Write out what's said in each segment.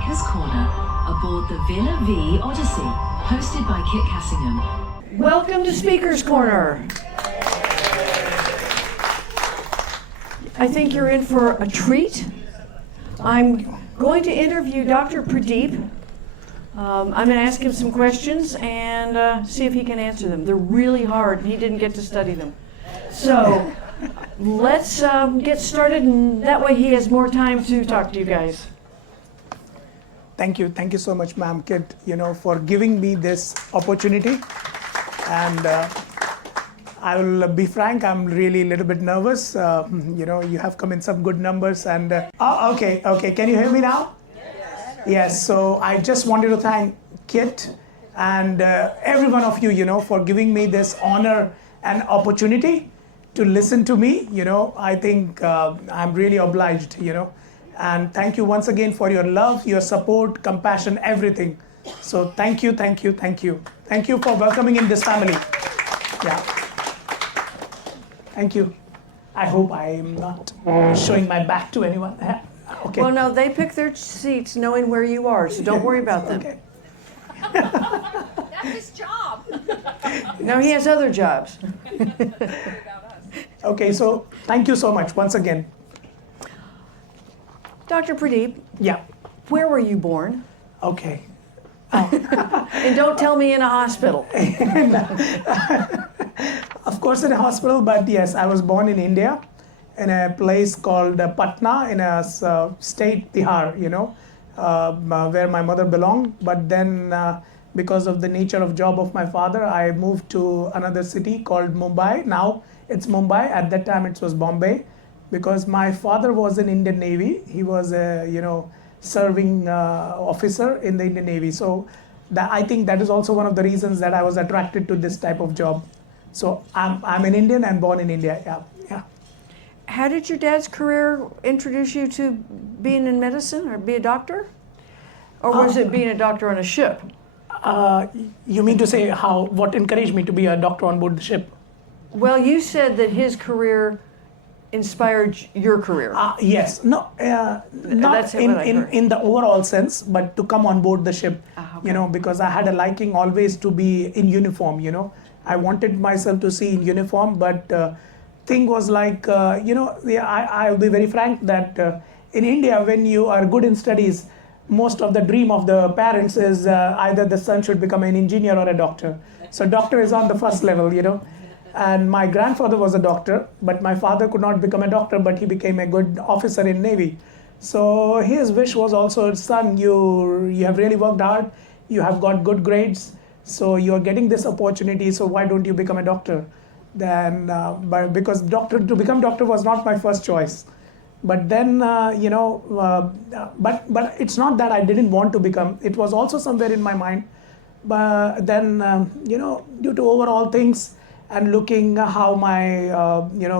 Speaker's Corner aboard the Villa Vie Odyssey, hosted by Kit Cassingham. Welcome to Speaker's Corner. I think you're in for a treat. I'm going to interview Dr. Pradeep. I'm going to ask him some questions and see if he can answer them. They're really hard, and he didn't get to study them. So let's get started, and that way he has more time to talk to you guys. Thank you so much, ma'am, Kit, for giving me this opportunity. And I will be frank, I'm really a little bit nervous. You have come in some good numbers, and okay. Can you hear me now? Yes. So I just wanted to thank Kit and every one of you, for giving me this honor and opportunity to listen to me. I think I'm really obliged. And thank you once again for your love, your support, compassion, everything. So thank you. Thank you for welcoming in this family. Yeah. Thank you. I hope I am not showing my back to anyone. Okay. Well, no, they pick their seats knowing where you are, so don't worry about them. Okay. That's his job. No, he has other jobs. Okay, so thank you so much once again. Dr. Pradeep, Yeah. where were you born? Okay. And don't tell me in a hospital. Of course in a hospital, but yes, I was born in India in a place called Patna in a state, Bihar, where my mother belonged. But then because of the nature of job of my father, I moved to another city called Mumbai. Now it's Mumbai. At that time it was Bombay, because my father was in Indian Navy. He was a, serving officer in the Indian Navy. So I think that is also one of the reasons that I was attracted to this type of job. So I'm an Indian and born in India. Yeah. How did your dad's career introduce you to being in medicine or be a doctor? Or was it being a doctor on a ship? You mean to say what encouraged me to be a doctor on board the ship? Well, you said that his career inspired your career. Yes. No, not in the overall sense, but to come on board the ship, okay. Because I had a liking always to be in uniform, I wanted myself to see in uniform, but thing was like, I'll be very frank that in India, when you are good in studies, most of the dream of the parents is either the son should become an engineer or a doctor. So doctor is on the first level, And my grandfather was a doctor, but my father could not become a doctor, but he became a good officer in Navy. So his wish was also, son, you have really worked hard, you have got good grades, so you're getting this opportunity, so why don't you become a doctor? Then, but because to become doctor was not my first choice. But then, but it's not that I didn't want to become, it was also somewhere in my mind. But then, due to overall things, and looking how my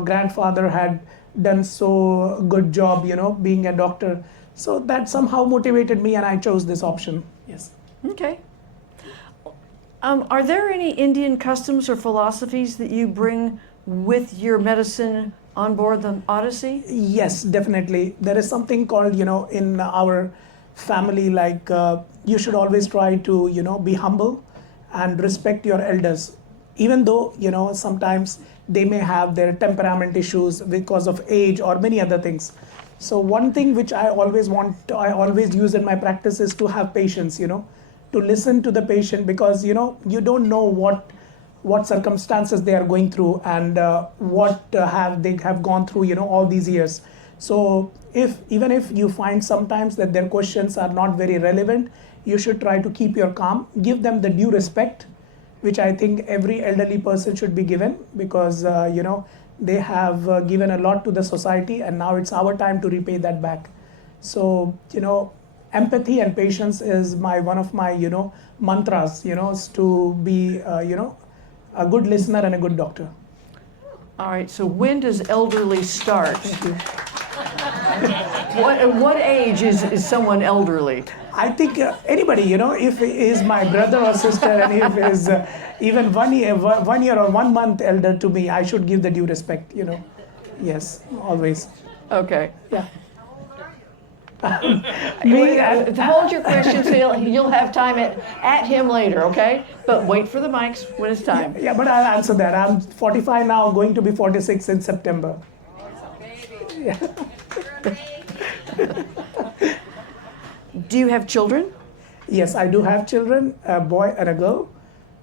grandfather had done so good job being a doctor, so that somehow motivated me and I chose this option. Yes. Okay. Are there any Indian customs or philosophies that you bring with your medicine on board the Odyssey? Yes, definitely. There is something called in our family, like you should always try to be humble and respect your elders. Even though, sometimes they may have their temperament issues because of age or many other things. So one thing which I always use in my practice is to have patience, to listen to the patient, because, you don't know what circumstances they are going through and what they have gone through, all these years. So even if you find sometimes that their questions are not very relevant, you should try to keep your calm, give them the due respect, which I think every elderly person should be given, because they have given a lot to the society, and now it's our time to repay that back. So empathy and patience is one of my mantras, is to be a good listener and a good doctor. All right. So when does elderly start? What age is someone elderly? I think anybody, if he is my brother or sister, and if he is even 1 year or 1 month elder to me, I should give the due respect, Yes, always. Okay. Yeah. Hold your questions. You'll have time at him later, okay? But wait for the mics when it's time. Yeah, but I'll answer that. I'm 45 now, going to be 46 in September. Yeah. Do you have children? Yes, I do have children, a boy and a girl.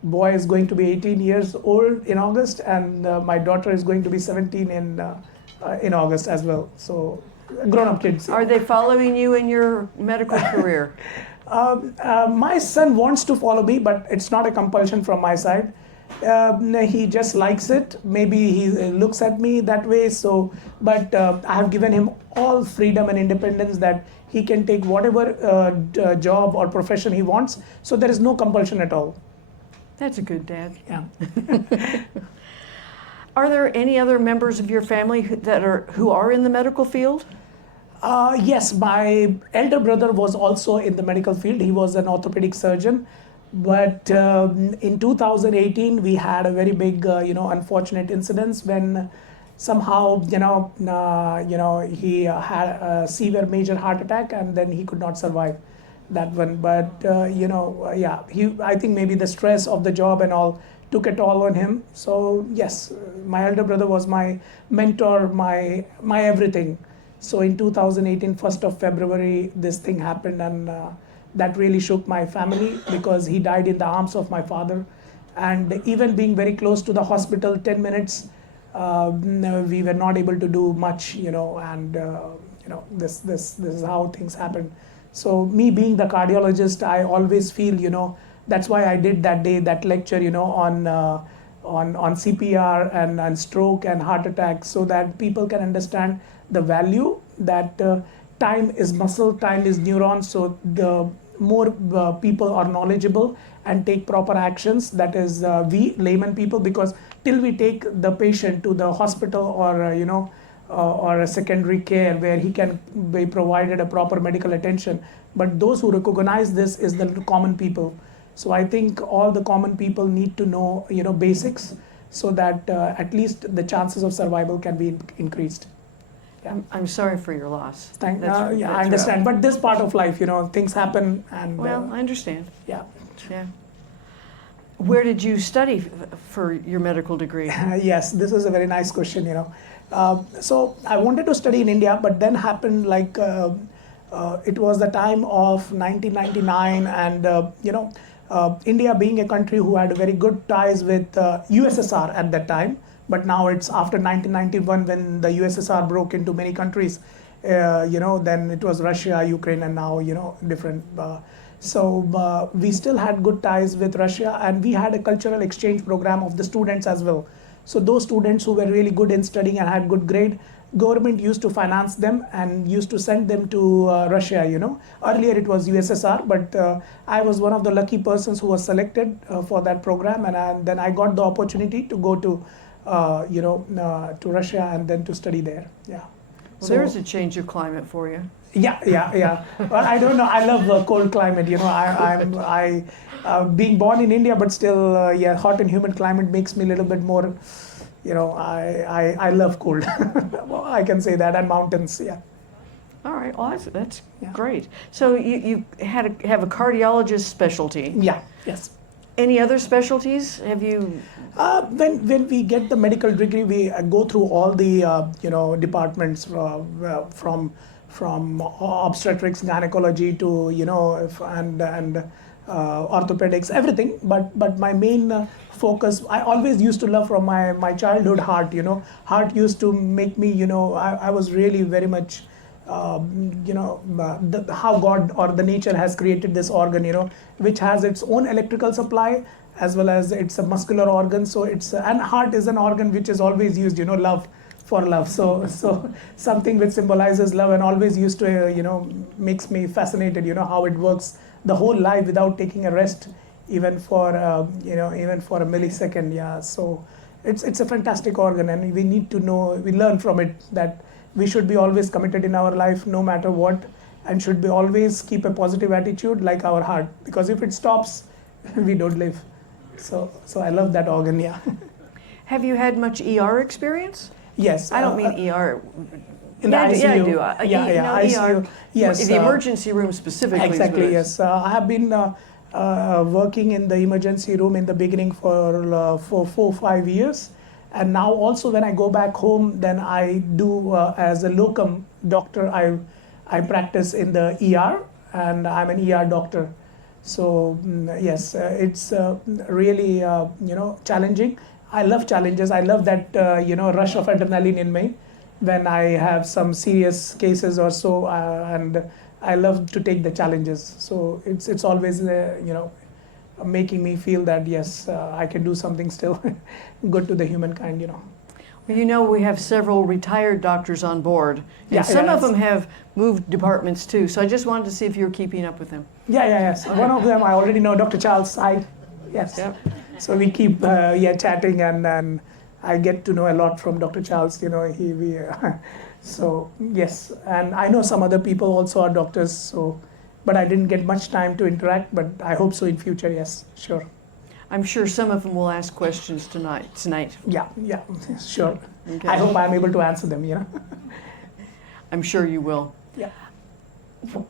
Boy is going to be 18 years old in August, and my daughter is going to be 17 in August as well. So, grown-up kids. Are they following you in your medical career? My son wants to follow me, but it's not a compulsion from my side. He just likes it. Maybe he looks at me that way. So, but I have given him all freedom and independence that he can take whatever job or profession he wants. So there is no compulsion at all. That's a good dad. Yeah. Are there any other members of your family who are in the medical field? Yes, my elder brother was also in the medical field. He was an orthopedic surgeon. But in 2018, we had a very big, unfortunate incident when somehow, he had a severe major heart attack, and then he could not survive that one. But I think maybe the stress of the job and all took a toll on him. So yes, my elder brother was my mentor, my everything. So in 2018, 1st of February, this thing happened, and that really shook my family because he died in the arms of my father. And even being very close to the hospital, 10 minutes, we were not able to do much, this is how things happen. So me being the cardiologist, I always feel, that's why I did that day, that lecture, on CPR and stroke and heart attack, so that people can understand the value that time is muscle, time is neurons. So the more people are knowledgeable and take proper actions, that is we layman people, because till we take the patient to the hospital or a secondary care where he can be provided a proper medical attention, but those who recognize this is the common people. So I think all the common people need to know basics, so that at least the chances of survival can be increased. Yeah. I'm sorry for your loss. I understand, but this part of life, things happen, and well, I understand. Yeah. Where did you study for your medical degree? Yes, this is a very nice question. So I wanted to study in India, but then happened it was the time of 1999, and India being a country who had very good ties with USSR at that time. But now it's after 1991 when the USSR broke into many countries, then it was Russia, Ukraine, and now, different. So we still had good ties with Russia, and we had a cultural exchange program of the students as well. So those students who were really good in studying and had good grade, government used to finance them and used to send them to Russia, Earlier it was USSR, but I was one of the lucky persons who was selected for that program, and then I got the opportunity to go to to Russia and then to study there. Yeah. Well, there's a change of climate for you. Yeah. But I don't know. I love cold climate. I being born in India, but still, hot and humid climate makes me a little bit more. I love cold. I can say that, and mountains. Yeah. All right. Well, that's great. So you have a cardiologist specialty. Yeah. Yes. Any other specialties? Have you? When we get the medical degree, we go through all the departments from obstetrics, gynecology to and orthopedics, everything. But my main focus, I always used to love from my childhood heart. Heart used to make me. I was really very much. How God or the nature has created this organ, which has its own electrical supply as well as it's a muscular organ. So and heart is an organ which is always used, love for love. So something which symbolizes love and always used to, makes me fascinated, how it works the whole life without taking a rest, even for a millisecond. Yeah. So it's a fantastic organ, and we need to we learn from it that we should be always committed in our life no matter what, and should be always keep a positive attitude like our heart, because if it stops, we don't live. So I love that organ, yeah. Have you had much ER experience? Yes. I don't mean ER in the ICU. Yeah, I do. ICU. Yes. The emergency room specifically. Exactly. Yes. I have been working in the emergency room in the beginning for 4-5 years, and now also when I go back home, then I do as a locum doctor. I practice in the ER, and I'm an ER doctor. So yes, it's really challenging. I love challenges. I love that rush of adrenaline in me when I have some serious cases or so, and I love to take the challenges. So it's always making me feel that yes, I can do something still good to the humankind. Well, we have several retired doctors on board, and some of them have moved departments too. So I just wanted to see if you were keeping up with them. Yes. One of them I already know, Dr. Charles Hyde. Yes. Yep. So we keep chatting, and I get to know a lot from Dr. Charles. So yes, and I know some other people also are doctors. So, but I didn't get much time to interact. But I hope so in future. Yes, sure. I'm sure some of them will ask questions tonight. Yeah, sure. Okay. I hope I'm able to answer them. I'm sure you will. Yeah.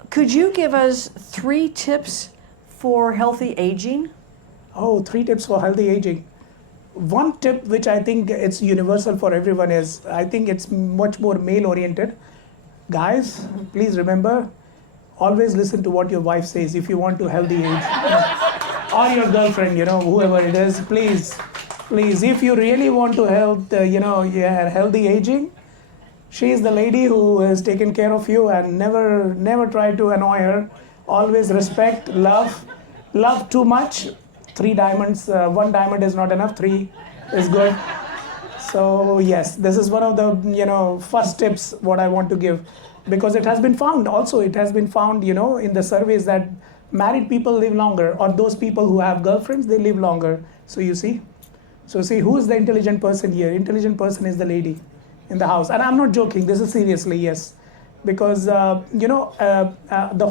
Could you give us 3 tips for healthy aging? Oh, 3 tips for healthy aging. One tip which I think it's universal for everyone is, I think it's much more male oriented. Guys, please remember, always listen to what your wife says if you want to healthy age. Or your girlfriend, whoever it is, please, if you really want to healthy aging, she is the lady who has taken care of you, and never try to annoy her. Always respect, love too much. 3 diamonds, 1 diamond is not enough, 3 is good. So yes, this is one of the first tips what I want to give, because it has been found in the surveys that married people live longer, or those people who have girlfriends, they live longer. So you see, who is the intelligent person here? Intelligent person is the lady in the house, and I'm not joking. This is seriously, yes, because the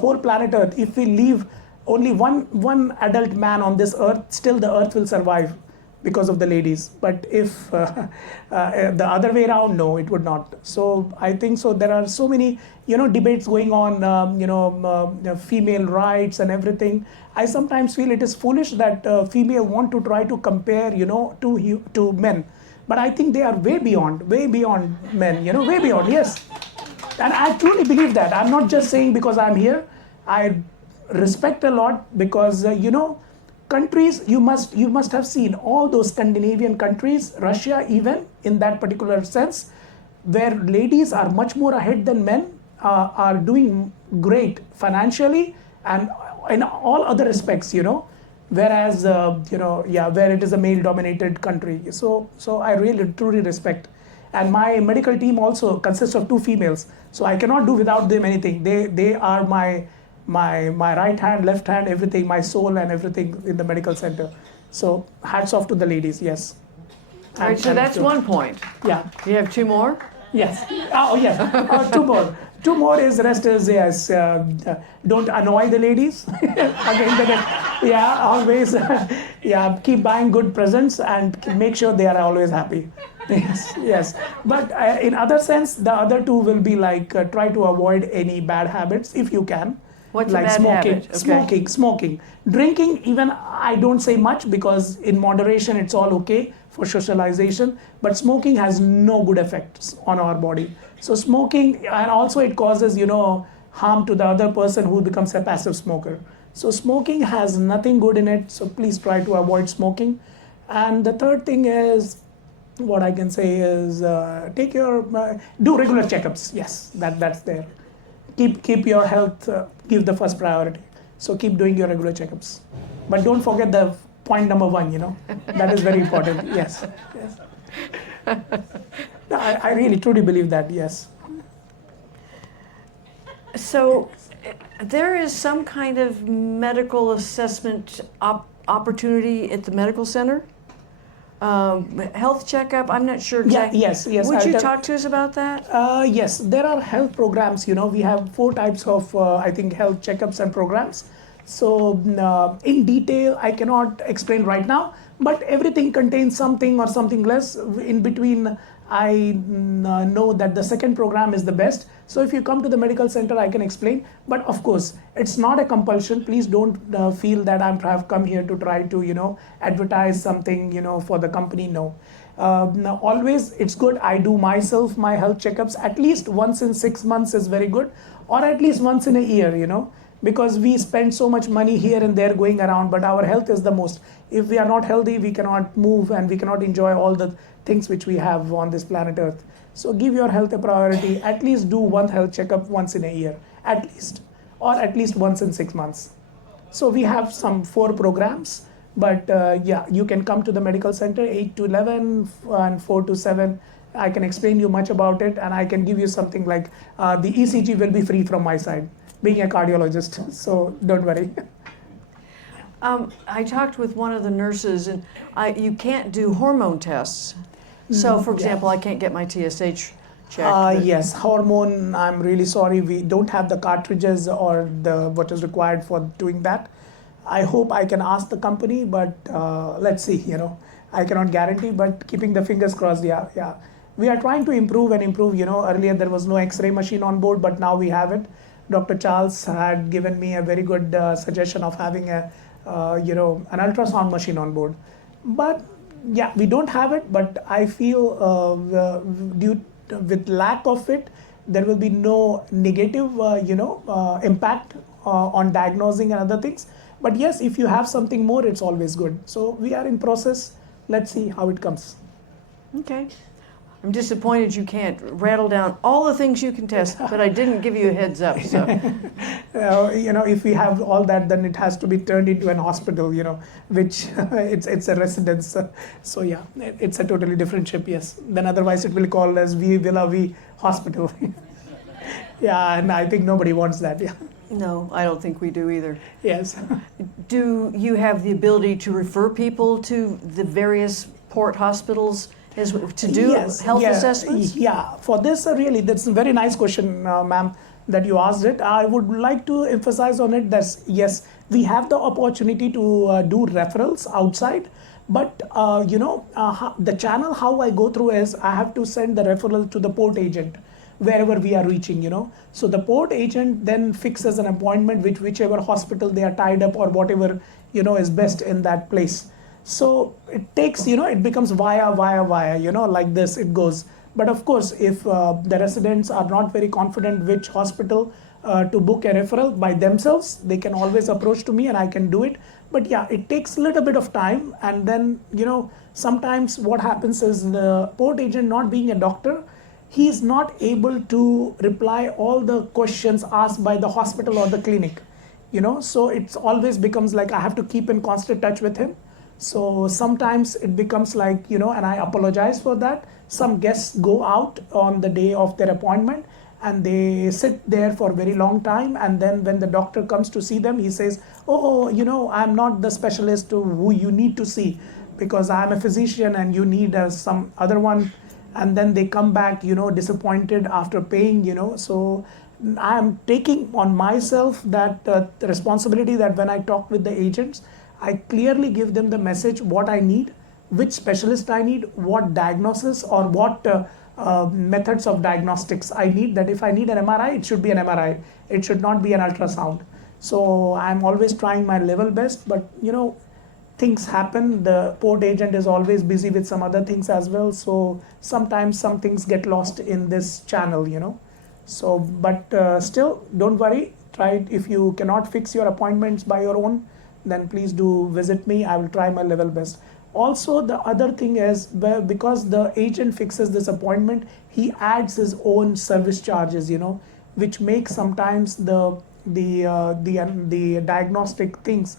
whole planet Earth, if we leave only one adult man on this earth, still the earth will survive because of the ladies. But if the other way around, no, it would not. So I think so. There are so many debates going on, female rights and everything. I sometimes feel it is foolish that female want to try to compare to men, but I think they are way beyond men. Way beyond. Yes, and I truly believe that. I'm not just saying because I'm here. I respect a lot, because countries, you must have seen all those Scandinavian countries, Russia even, in that particular sense, where ladies are much more ahead than men, are doing great financially and in all other respects, whereas where it is a male dominated country. So I really truly respect. And my medical team also consists of 2 females, so I cannot do without them anything. They are my right hand, left hand, everything, my soul and everything in the medical center. So hats off to the ladies, yes. All right, so that's 1 point. Yeah. You have 2 more? Yes. Oh, yes. 2 more. 2 more is, rest is, yes, don't annoy the ladies. Always, keep buying good presents and make sure they are always happy. Yes. But in other sense, the other 2 will be like, try to avoid any bad habits if you can. What's like a bad smoking, habit? Okay. smoking, drinking. Even I don't say much, because in moderation it's all okay for socialization. But smoking has no good effects on our body. So smoking, and also it causes harm to the other person who becomes a passive smoker. So smoking has nothing good in it. So please try to avoid smoking. And the third thing is, what I can say is, do regular checkups. Yes, that's there. Keep your health, give the first priority. So keep doing your regular checkups. But don't forget the point number 1, that is very important. Yes. No, I really truly believe that, yes. So there is some kind of medical assessment opportunity at the medical center? Health checkup, I'm not sure exactly. Yes. Would you talk to us about that? Yes, there are health programs. We have 4 types of, I think, health checkups and programs. So in detail, I cannot explain right now, but everything contains something or something less in between I know that the second program is the best. So if you come to the medical center, I can explain. But of course, it's not a compulsion. Please don't feel that have come here to try to, advertise something, for the company. No. Now, always it's good. I do myself my health checkups at least once in 6 months is very good, or at least once in a year, because we spend so much money here and there going around, but our health is the most. If we are not healthy, we cannot move and we cannot enjoy all the things which we have on this planet Earth. So give your health a priority. At least do one health checkup once in a year, at least, or at least once in 6 months. So we have some 4 programs, but you can come to the medical center 8 to 11 and 4 to 7. I can explain you much about it, and I can give you something like the ECG will be free from my side, being a cardiologist. So don't worry. I talked with one of the nurses, and you can't do hormone tests. So, for example, I can't get my TSH checked. Yes, hormone, I'm really sorry. We don't have the cartridges or what is required for doing that. I hope I can ask the company, but let's see, I cannot guarantee, but keeping the fingers crossed, yeah. We are trying to improve. Earlier there was no X-ray machine on board, but now we have it. Dr. Charles had given me a very good suggestion of having an ultrasound machine on board. But yeah, we don't have it, but I feel with lack of it, there will be no negative, impact on diagnosing and other things. But yes, if you have something more, it's always good. So we are in process. Let's see how it comes. Okay. I'm disappointed you can't rattle down all the things you can test, but I didn't give you a heads up. So, if we have all that, then it has to be turned into an hospital, which it's a residence. So yeah, it's a totally different ship. Yes. Then otherwise it will call as Villa Vie Hospital. Yeah, and I think nobody wants that. Yeah. no, I don't think we do either. Yes. Do you have the ability to refer people to the various port hospitals to do health assessments? Yeah, for this really, that's a very nice question, ma'am, that you asked it. I would like to emphasize on it that yes, we have the opportunity to do referrals outside, but the channel how I go through is I have to send the referral to the port agent wherever we are reaching. So the port agent then fixes an appointment with whichever hospital they are tied up or whatever is best in that place. So it takes, it becomes via, like this it goes. But of course, if the residents are not very confident which hospital to book a referral by themselves, they can always approach to me and I can do it. But yeah, it takes a little bit of time. And then, sometimes what happens is the port agent, not being a doctor, he is not able to reply all the questions asked by the hospital or the clinic, so it's always becomes like I have to keep in constant touch with him. So sometimes it becomes like, and I apologize for that. Some guests go out on the day of their appointment and they sit there for a very long time. And then when the doctor comes to see them, he says, I'm not the specialist who you need to see because I'm a physician and you need some other one. And then they come back, disappointed after paying, So I'm taking on myself that responsibility that when I talk with the agents, I clearly give them the message, what I need, which specialist I need, what diagnosis or what methods of diagnostics I need. That if I need an MRI, it should be an MRI. It should not be an ultrasound. So I'm always trying my level best, but things happen. The port agent is always busy with some other things as well. So sometimes some things get lost in this channel, So, but still, don't worry. Try it. If you cannot fix your appointments by your own, then please do visit me. I will try my level best. Also, the other thing is because the agent fixes this appointment, he adds his own service charges, which makes sometimes the diagnostic things,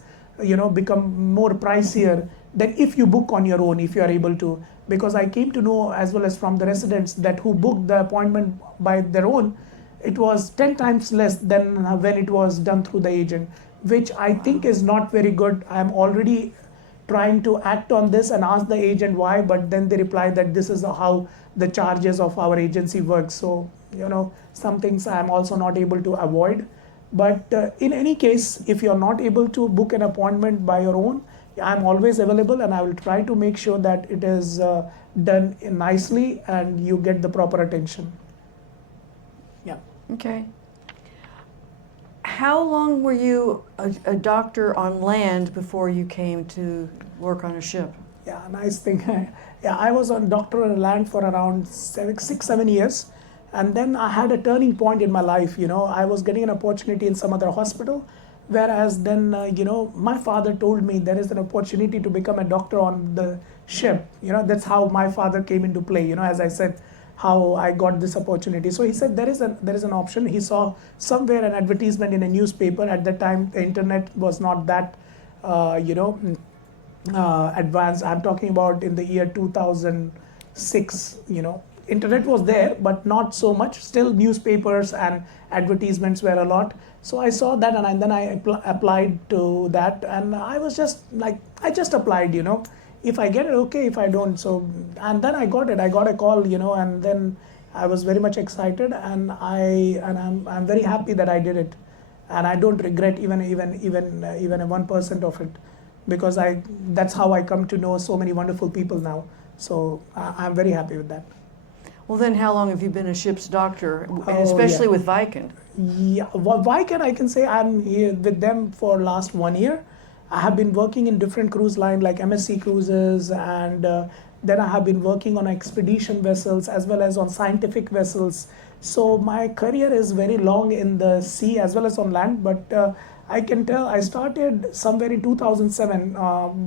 become more pricier than if you book on your own, if you are able to. Because I came to know as well as from the residents that who booked the appointment by their own, it was 10 times less than when it was done through the agent, which I think is not very good. I'm already trying to act on this and ask the agent why, but then they reply that this is how the charges of our agency work. So, some things I'm also not able to avoid. But in any case, if you're not able to book an appointment by your own, I'm always available, and I will try to make sure that it is done nicely and you get the proper attention. Yeah. Okay. How long were you a doctor on land before you came to work on a ship? Yeah, nice thing. Yeah, I was on doctor on land for around 6, 7 years. And then I had a turning point in my life. I was getting an opportunity in some other hospital. Whereas then, my father told me there is an opportunity to become a doctor on the ship. That's how my father came into play, as I said, how I got this opportunity. So he said there is an option. He saw somewhere an advertisement in a newspaper. At that time, the internet was not that, advanced. I'm talking about in the year 2006. Internet was there, but not so much. Still, newspapers and advertisements were a lot. So I saw that, and then I applied to that, and I was just like, I just applied. If I get it, okay. If I don't, so, and then I got it. I got a call, and then I was very much excited, and I'm very happy that I did it, and I don't regret even a 1% of it, because that's how I come to know so many wonderful people now. So I'm very happy with that. Well, then how long have you been a ship's doctor, especially with Viking? Yeah, well, Viking, I can say I'm here with them for last 1 year. I have been working in different cruise line like MSC Cruises, and then I have been working on expedition vessels as well as on scientific vessels. So my career is very long in the sea as well as on land, but I can tell I started somewhere in 2007,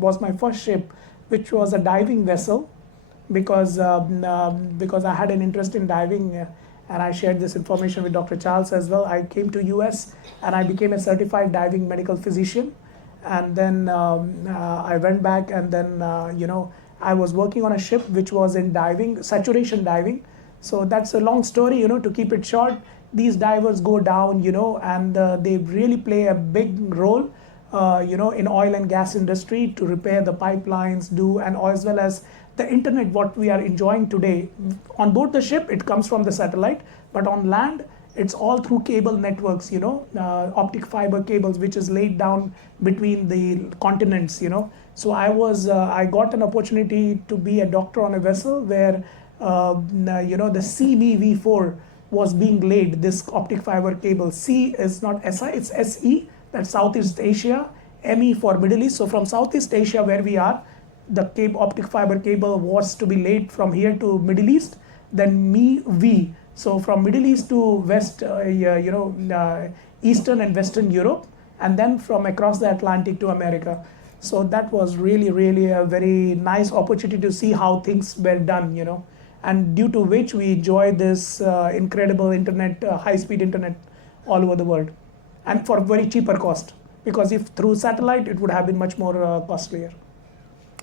was my first ship, which was a diving vessel. Because I had an interest in diving, and I shared this information with Dr. Charles as well. I came to US and I became a certified diving medical physician, and then I went back, and then I was working on a ship which was in diving, saturation diving. So that's a long story, to keep it short. These divers go down, and they really play a big role, in oil and gas industry to repair the pipelines, and as well as the internet, what we are enjoying today. On board the ship, it comes from the satellite, but on land, it's all through cable networks, optic fiber cables, which is laid down between the continents, So I got an opportunity to be a doctor on a vessel where, the CVV4 was being laid, this optic fiber cable. C is not SI, it's SE, that's Southeast Asia, ME for Middle East. So from Southeast Asia, where we are, the optic fiber cable was to be laid from here to Middle East, then V. So from Middle East to West, Eastern and Western Europe, and then from across the Atlantic to America. So that was really, really a very nice opportunity to see how things were done, and due to which we enjoy this incredible internet, high-speed internet all over the world, and for very cheaper cost, because if through satellite, it would have been much more costlier.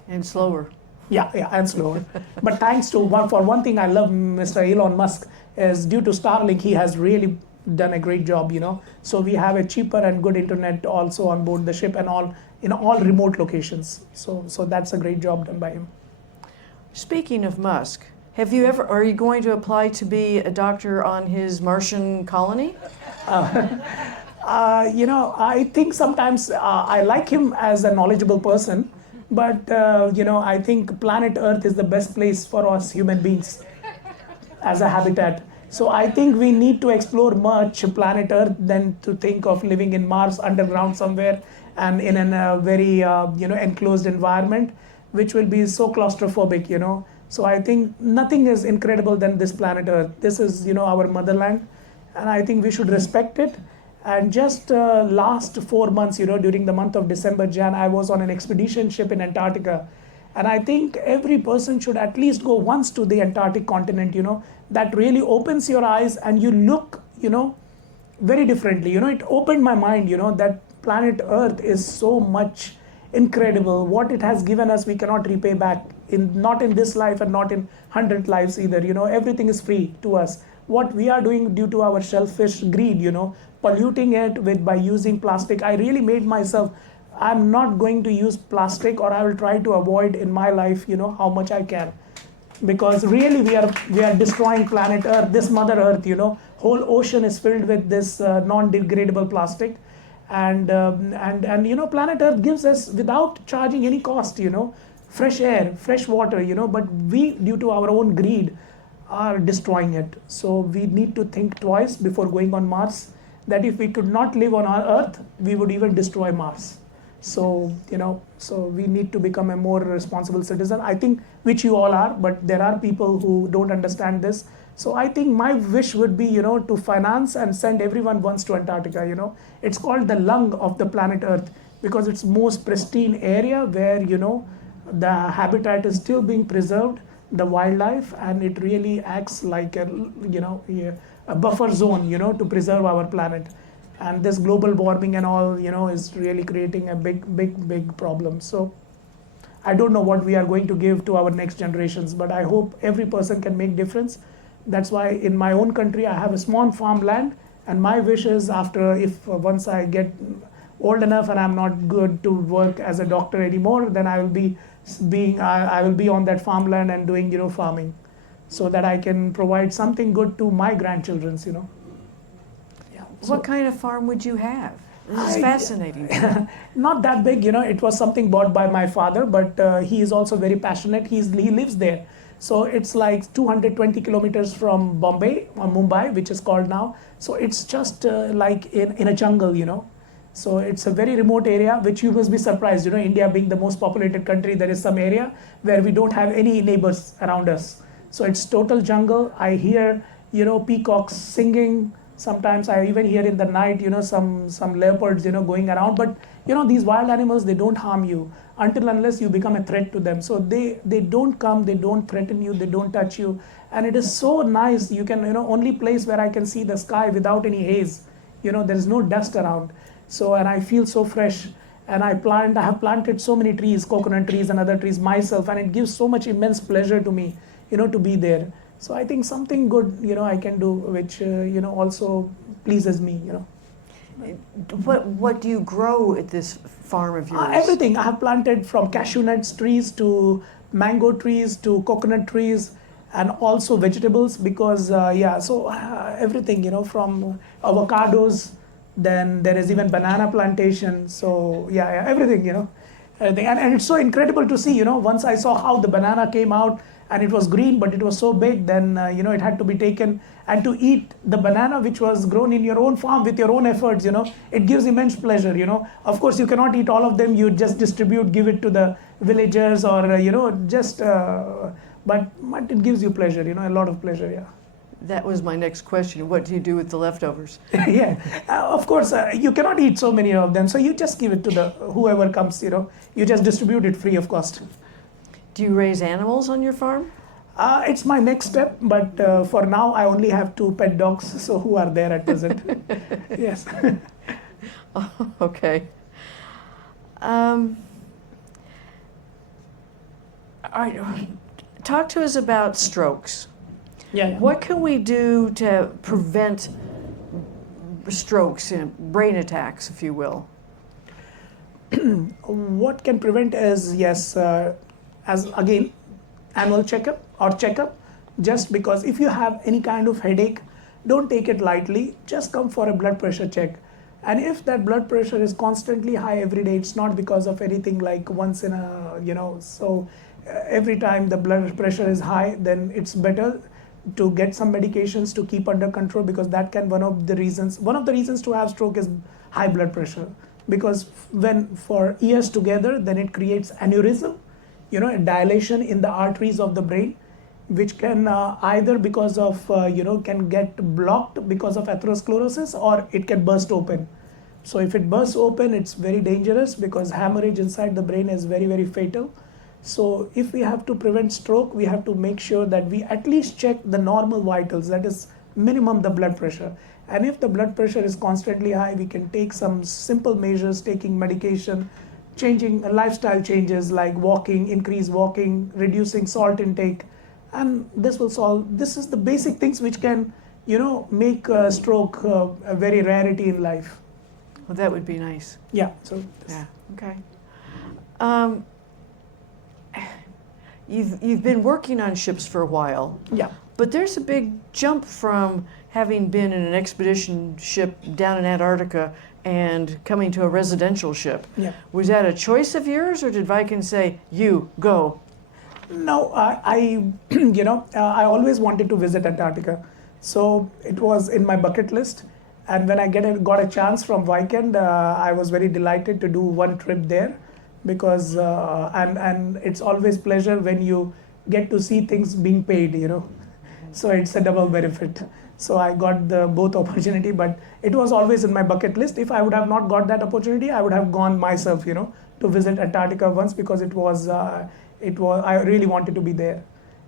And slower. Yeah, and slower. But thanks to one thing, I love Mr. Elon Musk, is due to Starlink, he has really done a great job, So we have a cheaper and good internet also on board the ship, and in all remote locations. So that's a great job done by him. Speaking of Musk, are you going to apply to be a doctor on his Martian colony? I think sometimes I like him as a knowledgeable person. But, I think planet Earth is the best place for us human beings as a habitat. So I think we need to explore much planet Earth than to think of living in Mars underground somewhere and in a very, enclosed environment, which will be so claustrophobic, So I think nothing is incredible than this planet Earth. This is, our motherland, and I think we should respect it. And just last 4 months, during the month of December, Jan, I was on an expedition ship in Antarctica. And I think every person should at least go once to the Antarctic continent, that really opens your eyes and you look, very differently. It opened my mind, that planet Earth is so much incredible. What it has given us, we cannot repay back, not in this life and not in 100 lives either. Everything is free to us. What we are doing due to our selfish greed, polluting it by using plastic. I really made myself, I'm not going to use plastic, or I will try to avoid in my life, how much I can. Because really we are destroying planet Earth, this Mother Earth, whole ocean is filled with this non-degradable plastic. and planet Earth gives us without charging any cost, fresh air, fresh water, but we, due to our own greed, are destroying it. So we need to think twice before going on Mars, that if we could not live on our Earth, we would even destroy Mars. So, so we need to become a more responsible citizen, I think, which you all are, but there are people who don't understand this. So I think my wish would be, to finance and send everyone once to Antarctica, It's called the lung of the planet Earth because it's most pristine area where, the habitat is still being preserved, the wildlife, and it really acts like a buffer zone, to preserve our planet. And this global warming and all, is really creating a big problem. So I don't know what we are going to give to our next generations, but I hope every person can make difference. That's why in my own country, I have a small farmland, and my wish is once I get old enough and I'm not good to work as a doctor anymore, then I will be on that farmland and doing, farming, so that I can provide something good to my grandchildren, Yeah. What kind of farm would you have? This is fascinating. Not that big, it was something bought by my father, but he is also very passionate. He lives there. So it's like 220 kilometers from Bombay or Mumbai, which is called now. So it's just like in a jungle, So it's a very remote area, which you must be surprised. India being the most populated country, there is some area where we don't have any neighbors around us. So it's total jungle. I hear, peacocks singing. Sometimes I even hear in the night, some leopards, going around. But, these wild animals, they don't harm you unless you become a threat to them. So they don't come, they don't threaten you, they don't touch you. And it is so nice. You can, only place where I can see the sky without any haze. There is no dust around. So, and I feel so fresh. And I have planted so many trees, coconut trees and other trees myself. And it gives so much immense pleasure to me, to be there. So I think something good, I can do, which, also pleases me, What do you grow at this farm of yours? Everything. I have planted from cashew nuts trees to mango trees to coconut trees, and also vegetables because, everything, from avocados, then there is even banana plantation. So everything, everything. And it's so incredible to see, once I saw how the banana came out, and it was green, but it was so big, then, it had to be taken. And to eat the banana, which was grown in your own farm with your own efforts, it gives immense pleasure, Of course, you cannot eat all of them. You just distribute, give it to the villagers or, but it gives you pleasure, a lot of pleasure, yeah. That was my next question. What do you do with the leftovers? Yeah, of course, you cannot eat so many of them. So you just give it to whoever comes, you just distribute it free of cost. Do you raise animals on your farm? It's my next step, but for now I only have 2 pet dogs, so who are there at present. Yes. Okay. All right. Talk to us about strokes. Yeah. What can we do to prevent strokes and brain attacks, if you will? What can prevent is, yes, as again, annual checkup, just because if you have any kind of headache, don't take it lightly, just come for a blood pressure check. And if that blood pressure is constantly high every day, it's not because of anything like once in a, so every time the blood pressure is high, then it's better to get some medications to keep under control, because that can one of the reasons to have stroke is high blood pressure, because when for years together, then it creates aneurysm, a dilation in the arteries of the brain, which can either because of, can get blocked because of atherosclerosis, or it can burst open. So if it bursts open, it's very dangerous because hemorrhage inside the brain is very, very fatal. So if we have to prevent stroke, we have to make sure that we at least check the normal vitals, that is minimum the blood pressure. And if the blood pressure is constantly high, we can take some simple measures, taking medication, changing lifestyle changes like walking, increase walking, reducing salt intake, and this will solve. This is the basic things which can, make stroke a very rarity in life. Well, that would be nice. Yeah. So. Yeah. Okay. You've been working on ships for a while. Yeah. But there's a big jump from having been in an expedition ship down in Antarctica and coming to a residential ship. Yeah. Was that a choice of yours, or did Viking say, you, go? No, I always wanted to visit Antarctica. So it was in my bucket list. And when I got a chance from Weekend, I was very delighted to do one trip there, because and it's always pleasure when you get to see things being paid. So it's a double benefit. So I got the both opportunity, but it was always in my bucket list. If I would have not got that opportunity, I would have gone myself, to visit Antarctica once, because it was I really wanted to be there.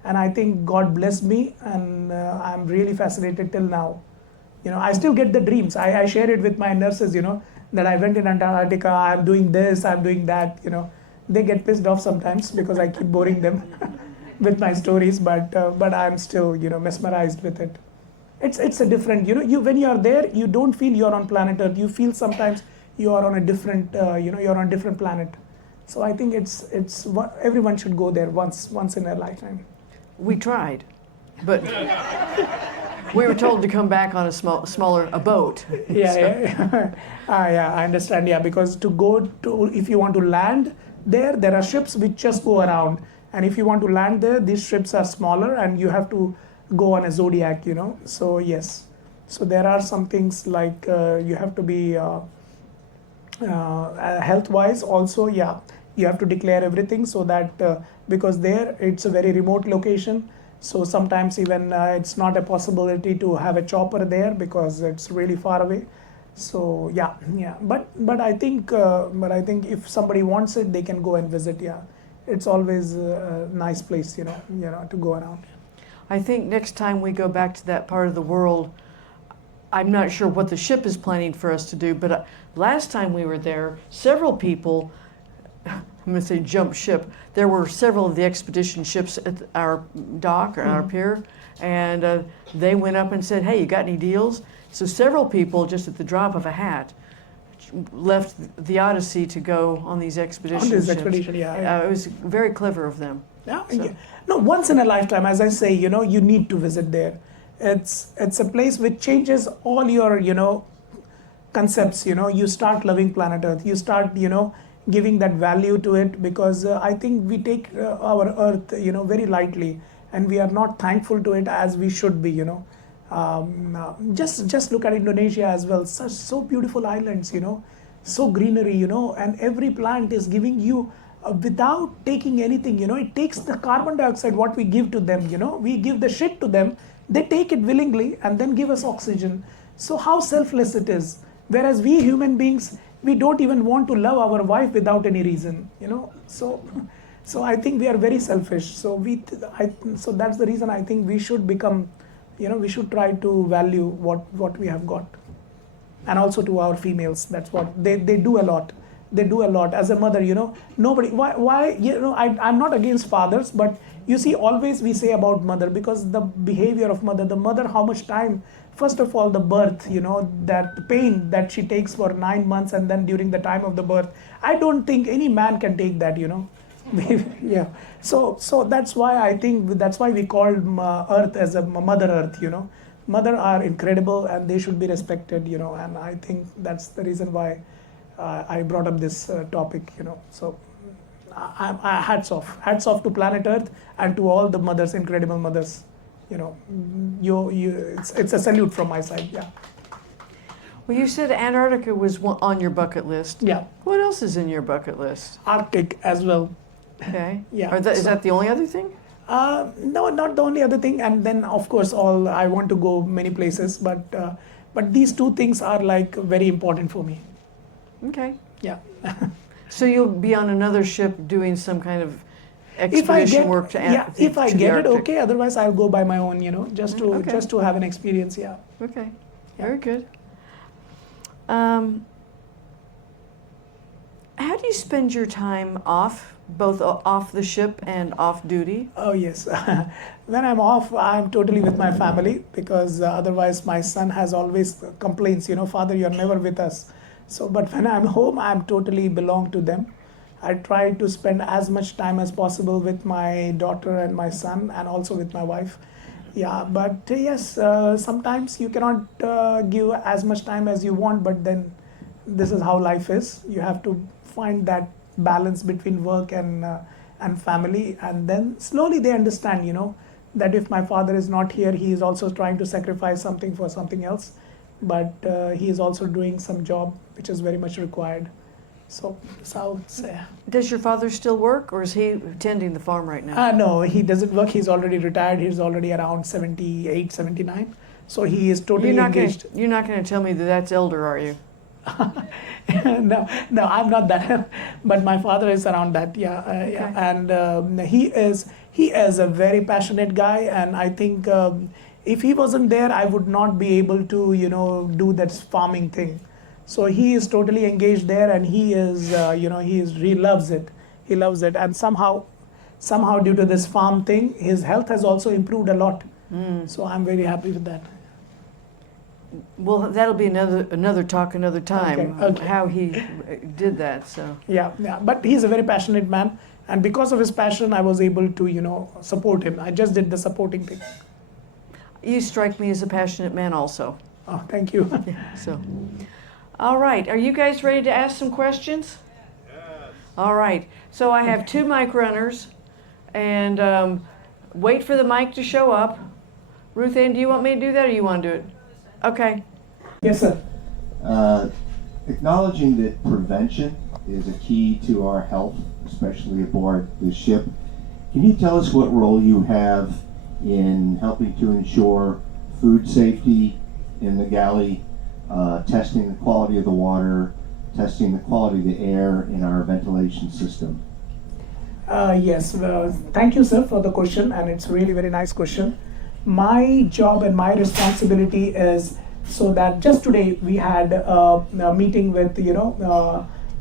And I think God blessed me, and I'm really fascinated till now. I still get the dreams. I share it with my nurses, that I went in Antarctica, I'm doing this, I'm doing that. They get pissed off sometimes because I keep boring them with my stories, but I'm still, mesmerized with it. It's a different, you when you are there, you don't feel you're on planet Earth. You feel sometimes you are on a different, you're on a different planet. So I think it's everyone should go there once in their lifetime. We tried, but we were told to come back on a smaller boat. Yeah. I understand. Yeah, because if you want to land there are ships which just go around, and if you want to land there, these ships are smaller, and you have to go on a Zodiac. So yes, so there are some things like you have to be health-wise also. Yeah, you have to declare everything, so that because there it's a very remote location. So sometimes even it's not a possibility to have a chopper there because it's really far away. So yeah. But I think if somebody wants it, they can go and visit. Yeah, it's always a nice place, to go around. I think next time we go back to that part of the world, I'm not sure what the ship is planning for us to do, but last time we were there, several people, I'm going to say jump ship, there were several of the expedition ships at our dock or our pier, and they went up and said, hey, you got any deals? So several people, just at the drop of a hat, left the Odyssey to go on these expedition ships. Yeah. It was very clever of them. Yeah. So. No, once in a lifetime, as I say, you need to visit there. It's a place which changes all your, concepts. You start loving planet Earth. You start, giving that value to it, because I think we take our Earth, very lightly, and we are not thankful to it as we should be. Just look at Indonesia as well. So beautiful islands, so greenery, and every plant is giving you. Without taking anything, it takes the carbon dioxide what we give to them, we give the shit to them, they take it willingly and then give us oxygen. So how selfless it is. Whereas we human beings, we don't even want to love our wife without any reason, So I think we are very selfish. So so that's the reason I think we should become, we should try to value what we have got. And also to our females, that's what they do a lot. They do a lot. As a mother, nobody, why I'm not against fathers, but you see, always we say about mother, because the behavior of the mother, how much time, first of all, the birth, that pain that she takes for 9 months, and then during the time of the birth, I don't think any man can take that, Yeah. So that's why I think, that's why we call Earth as a Mother Earth, Mother are incredible and they should be respected, and I think that's the reason why I brought up this topic, So I hats off to planet Earth and to all the mothers, incredible mothers, it's a salute from my side. Yeah. Well, you said Antarctica was on your bucket list. Yeah. What else is in your bucket list? Arctic as well. Okay. Yeah. Is that the only other thing? No, not the only other thing. And then of course, I want to go many places, but these two things are like very important for me. Okay. Yeah. So you'll be on another ship doing some kind of expedition work to Antarctica? Yeah, if I get it, okay. Otherwise, I'll go by my own, just to have an experience. Yeah. Okay. Yeah. Very good. How do you spend your time off, both off the ship and off duty? Oh yes. When I'm off, I'm totally with my family, because otherwise my son has always complaints, Father, you're never with us. So, but when I'm home, I'm totally belong to them. I try to spend as much time as possible with my daughter and my son, and also with my wife. Yeah, but yes, sometimes you cannot give as much time as you want, but then this is how life is. You have to find that balance between work and family, and then slowly they understand, that if my father is not here, he is also trying to sacrifice something for something else, but he is also doing some job which is very much required. So I would say. Does your father still work, or is he tending the farm right now? No, he doesn't work. He's already retired. He's already around 78, 79. So he is totally engaged. You're not going to tell me that that's elder, are you? No, I'm not that. But my father is around that. Yeah, yeah. And he is a very passionate guy. And I think if he wasn't there, I would not be able to do that farming thing. So he is totally engaged there, and he is he loves it. He loves it, and somehow due to this farm thing, his health has also improved a lot. So I'm very happy with that. Well, that'll be another talk another time. Okay. How he did that. So yeah. But he's a very passionate man, and because of his passion, I was able to support him. I just did the supporting thing. you strike me as a passionate man, also. Oh, thank you. So, all right. Are you guys ready to ask some questions? Yes. All right. So I have two mic runners, and wait for the mic to show up. Ruth Ann, do you want me to do that, or you want to do it? Okay. Yes, sir. Acknowledging that prevention is a key to our health, especially aboard the ship, can you tell us what role you have in helping to ensure food safety in the galley, testing the quality of the water, testing the quality of the air in our ventilation system? Yes, thank you, sir, for the question, and it's really very nice question. My job and my responsibility is so that just today we had a meeting with,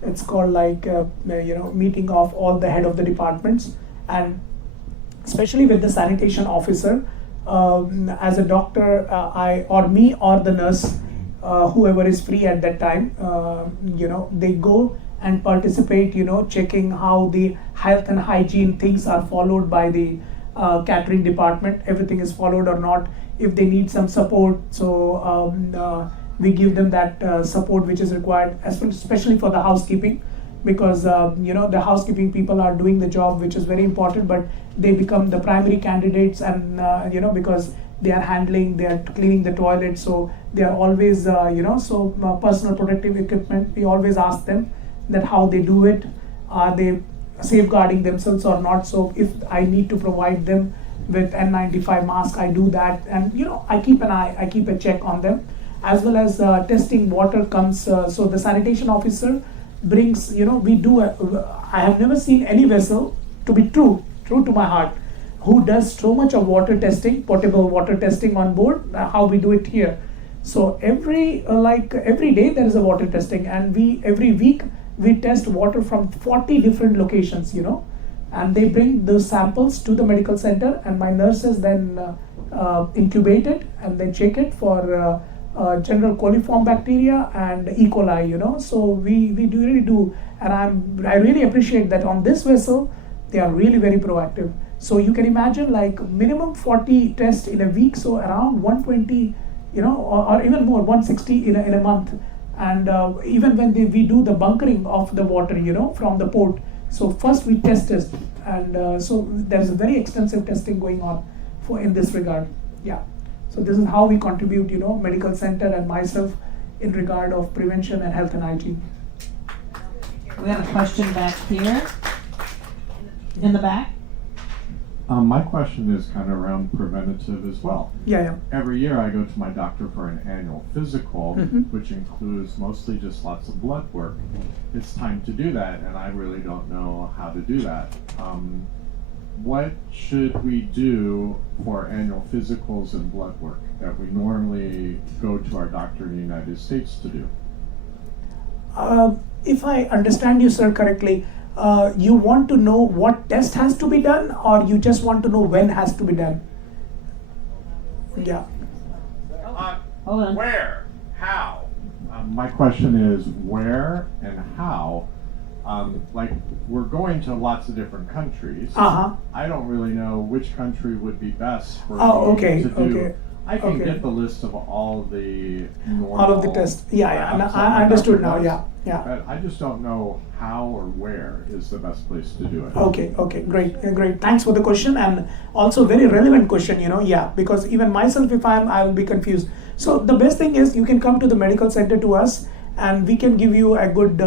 it's called like, meeting of all the head of the departments, and especially with the sanitation officer. As a doctor, I or me or the nurse, whoever is free at that time, they go and participate, checking how the health and hygiene things are followed by the catering department, everything is followed or not. If they need some support, so we give them that support which is required, especially for the housekeeping, because the housekeeping people are doing the job which is very important, but they become the primary candidates, and because they are cleaning the toilet, so they are always personal protective equipment, we always ask them that how they do it, are they safeguarding themselves or not. So if I need to provide them with N95 mask, I do that, and I keep an eye, I keep a check on them, as well as testing water comes. So the sanitation officer brings, we do. I have never seen any vessel, to be true to my heart, who does so much of water testing, potable water testing on board. How we do it here. So every day there is a water testing, and every week we test water from 40 different locations, and they bring those samples to the medical center, and my nurses then incubate it, and they check it for general coliform bacteria and E. coli, so we really do, and I really appreciate that on this vessel, they are really very proactive. So you can imagine like minimum 40 tests in a week, so around 120, or even more, 160 in a month. And even when we do the bunkering of the water, from the port, so first we test it, and so there's a very extensive testing going on in this regard. Yeah. So this is how we contribute, medical center and myself in regard of prevention and health and hygiene. We have a question back here, in the back. My question is kind of around preventative as well. Yeah. Every year I go to my doctor for an annual physical, which includes mostly just lots of blood work. It's time to do that, and I really don't know how to do that. What should we do for annual physicals and blood work that we normally go to our doctor in the United States to do? If I understand you, sir, correctly, you want to know what test has to be done, or you just want to know when has to be done? Yeah. Hold on. Where? How? My question is where and how. Like, we're going to lots of different countries. Uh-huh. I don't really know which country would be best for Oh, me okay, to do okay. I can Okay. get the list of all the normal All of the tests. Yeah, yeah. labs I that my understood doctor now. does, Yeah, yeah. But I just don't know how or where is the best place to do it. Okay, okay, great, great. Thanks for the question, and also very relevant question. Yeah, because even myself, if I will be confused. So the best thing is you can come to the medical center to us, and we can give you a good,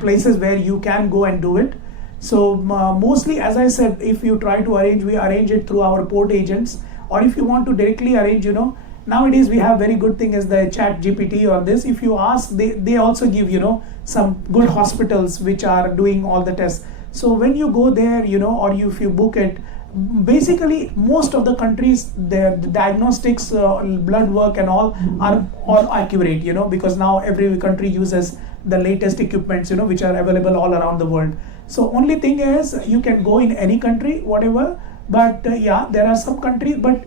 places where you can go and do it. So mostly, as I said, if you try to arrange, we arrange it through our port agents, or if you want to directly arrange, nowadays we have very good thing as the chat GPT or this. If you ask, they also give, some good hospitals which are doing all the tests. So when you go there, or if you book it, basically most of the countries, the diagnostics, blood work and all are all accurate, because now every country uses the latest equipments, which are available all around the world. So only thing is you can go in any country, whatever. But yeah, there are some countries. But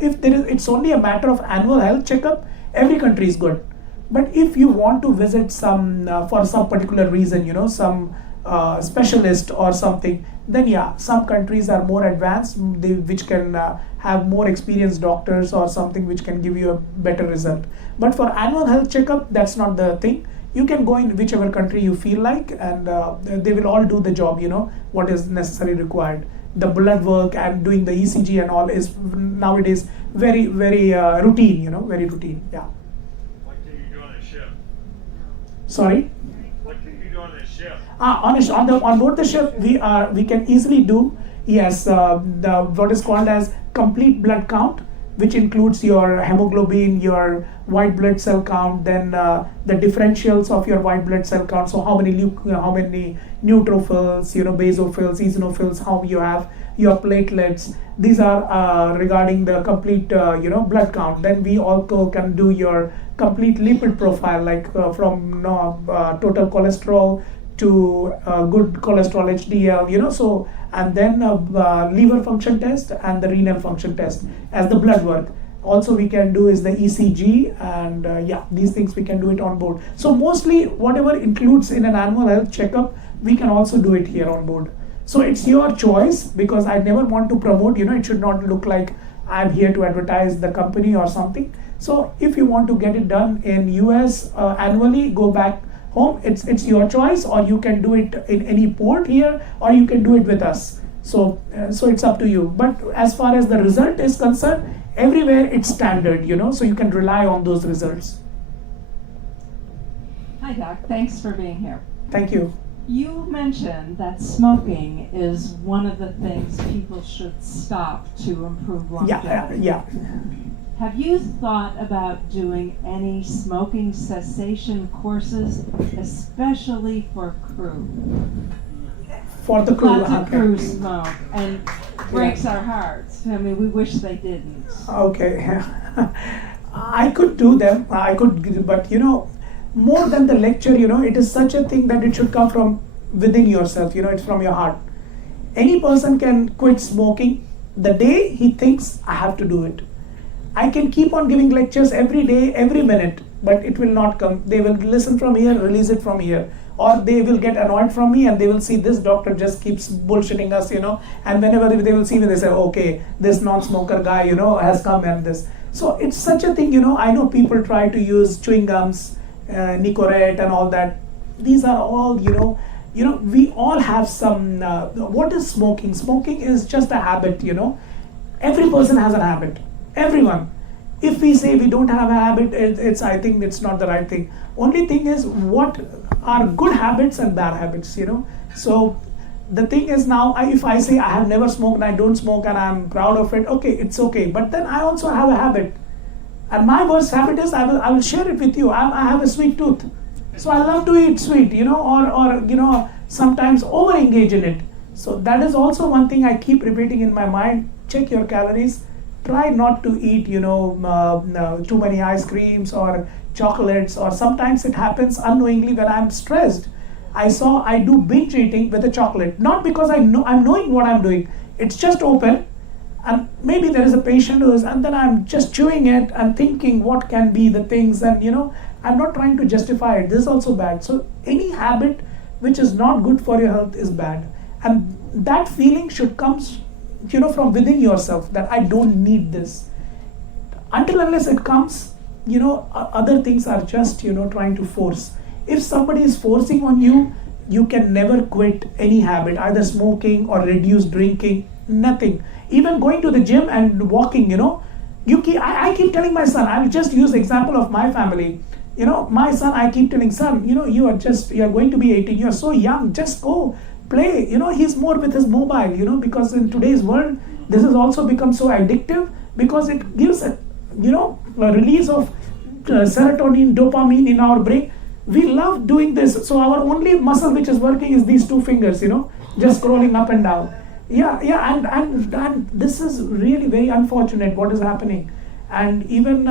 if it's only a matter of annual health checkup. Every country is good. But if you want to visit some for some particular reason, some specialist or something, then yeah, some countries are more advanced, which can have more experienced doctors or something which can give you a better result. But for annual health checkup, that's not the thing. You can go in whichever country you feel like, and they will all do the job, what is necessary required. The blood work and doing the ECG and all is nowadays very, very routine, very routine. Yeah. What can you do on a ship? Sorry? What can you do on a ship? On board the ship, we can easily do, yes, what is called as complete blood count, which includes your hemoglobin, your white blood cell count, then the differentials of your white blood cell count. So how many neutrophils, basophils, eosinophils, how you have your platelets. These are regarding the complete, blood count. Then we also can do your complete lipid profile, like from total cholesterol to good cholesterol HDL, so, and then liver function test and the renal function test as the blood work. Also we can do is the ECG, and yeah, these things we can do it on board. So mostly whatever includes in an annual health checkup, we can also do it here on board. So it's your choice, because I never want to promote, it should not look like I'm here to advertise the company or something. So if you want to get it done in US annually, go back home, it's your choice, or you can do it in any port here, or you can do it with us. So it's up to you. But as far as the result is concerned, everywhere it's standard, so you can rely on those results. Hi, Doc. Thanks for being here. Thank you. You mentioned that smoking is one of the things people should stop to improve longevity. Yeah. Have you thought about doing any smoking cessation courses, especially for crew? For the crew. Lots of Okay. crew smoke, and breaks our hearts. I mean, we wish they didn't. Okay. I could do them. But more than the lecture, it is such a thing that it should come from within yourself. It's from your heart. Any person can quit smoking the day he thinks, I have to do it. I can keep on giving lectures every day, every minute, but it will not come. They will listen from here, release it from here. Or they will get annoyed from me, and they will see this doctor just keeps bullshitting us, and whenever they will see me, they say, okay, this non-smoker guy, has come and this. So it's such a thing, I know people try to use chewing gums, Nicorette and all that. These are all, we all have some, what is smoking? Smoking is just a habit, Every person has a habit. Everyone. If we say we don't have a habit, I think it's not the right thing. Only thing is, what are good habits and bad habits, So the thing is now, if I say I have never smoked and I don't smoke and I'm proud of it, okay, it's okay. But then I also have a habit. And my worst habit is, I will share it with you. I have a sweet tooth. So I love to eat sweet, or sometimes over engage in it. So that is also one thing I keep repeating in my mind. Check your calories. Try not to eat, too many ice creams or chocolates, or sometimes it happens unknowingly when I'm stressed. I do binge eating with a chocolate, not because I'm knowing what I'm doing. It's just open, and maybe there is a patient and then I'm just chewing it and thinking what can be the things, and I'm not trying to justify it. This is also bad. So any habit which is not good for your health is bad, and that feeling should come from within yourself that I don't need this. Until unless it comes, other things are just, trying to force. If somebody is forcing on you, you can never quit any habit, either smoking or reduce drinking, nothing. Even going to the gym and walking, I keep telling my son, I'll just use the example of my family. My son, I keep telling, son, you are going to be 18, you're so young, just go play. He's more with his mobile, because in today's world, this has also become so addictive because it gives a release of serotonin, dopamine in our brain. We love doing this. So our only muscle which is working is these two fingers, just scrolling up and down. And this is really very unfortunate what is happening. And even,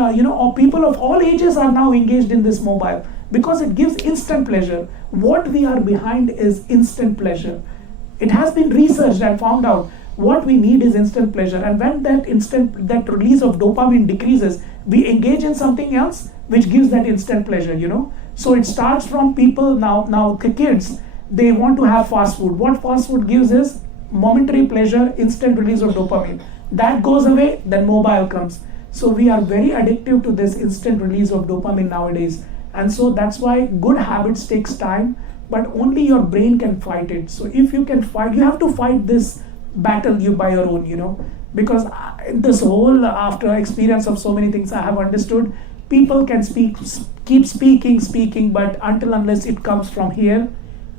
people of all ages are now engaged in this mobile because it gives instant pleasure. What we are behind is instant pleasure. It has been researched and found out what we need is instant pleasure. And when that release of dopamine decreases, we engage in something else which gives that instant pleasure, So it starts from people now the kids, they want to have fast food. What fast food gives is momentary pleasure, instant release of dopamine. That goes away, then mobile comes. So we are very addictive to this instant release of dopamine nowadays. And so that's why good habits takes time, but only your brain can fight it. So if you can fight, you have to fight this battle you by your own, because this whole, after experience of so many things, I have understood people can keep speaking, but until unless it comes from here,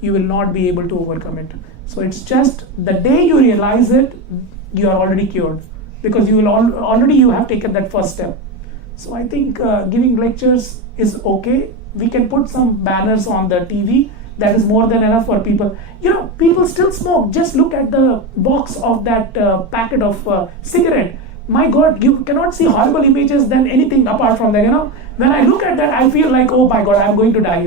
you will not be able to overcome it. So it's just the day you realize it, you are already cured, because you will already you have taken that first step. So I think giving lectures is okay. We can put some banners on the TV. That is more than enough for people. People still smoke. Just look at the box of that packet of cigarette. My God, you cannot see horrible images than anything apart from that. When I look at that, I feel like, oh my God, I'm going to die.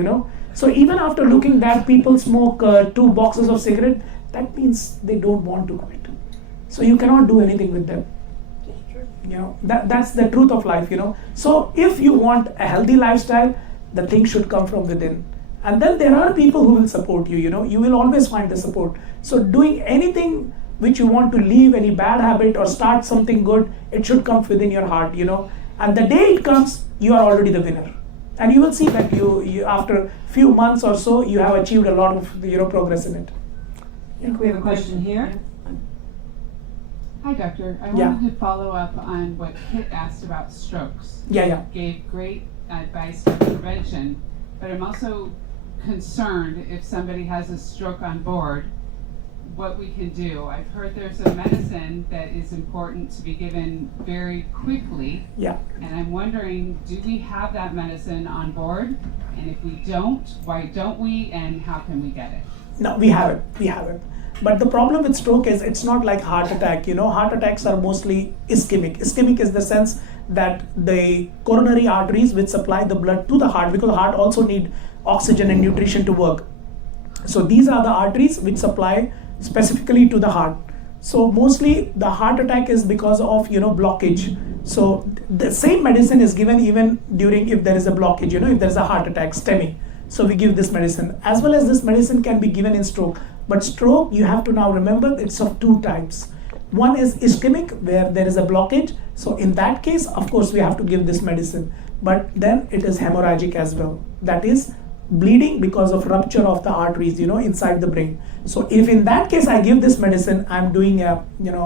So even after looking that people smoke 2 boxes of cigarette, that means they don't want to quit. So you cannot do anything with them. That's the truth of life. So if you want a healthy lifestyle, the thing should come from within. And then there are people who will support you. You will always find the support. So doing anything which you want to leave, any bad habit or start something good, it should come within your heart. And the day it comes, you are already the winner. And you will see that you after few months or so, you have achieved a lot of progress in it. I think we have a question here. Hi, Doctor. I wanted to follow up on what Kit asked about strokes. Yeah. Gave great advice for prevention, but I'm also concerned if somebody has a stroke on board, what we can do. I've heard there's a medicine that is important to be given very quickly. Yeah. And I'm wondering, do we have that medicine on board? And if we don't, why don't we? And how can we get it? No, we haven't. But the problem with stroke is it's not like heart attack. Heart attacks are mostly ischemic. Ischemic is the sense that the coronary arteries which supply the blood to the heart, because the heart also need oxygen and nutrition to work. So these are the arteries which supply specifically to the heart. So mostly the heart attack is because of blockage. So the same medicine is given even during if there is a blockage, if there is a heart attack, STEMI. So we give this medicine, as well as this medicine can be given in stroke. But stroke, you have to now remember, it's of 2 types. One is ischemic, where there is a blockage. So in that case, of course, we have to give this medicine. But then it is hemorrhagic as well. That is bleeding because of rupture of the arteries, inside the brain. So if in that case I give this medicine, I'm doing a,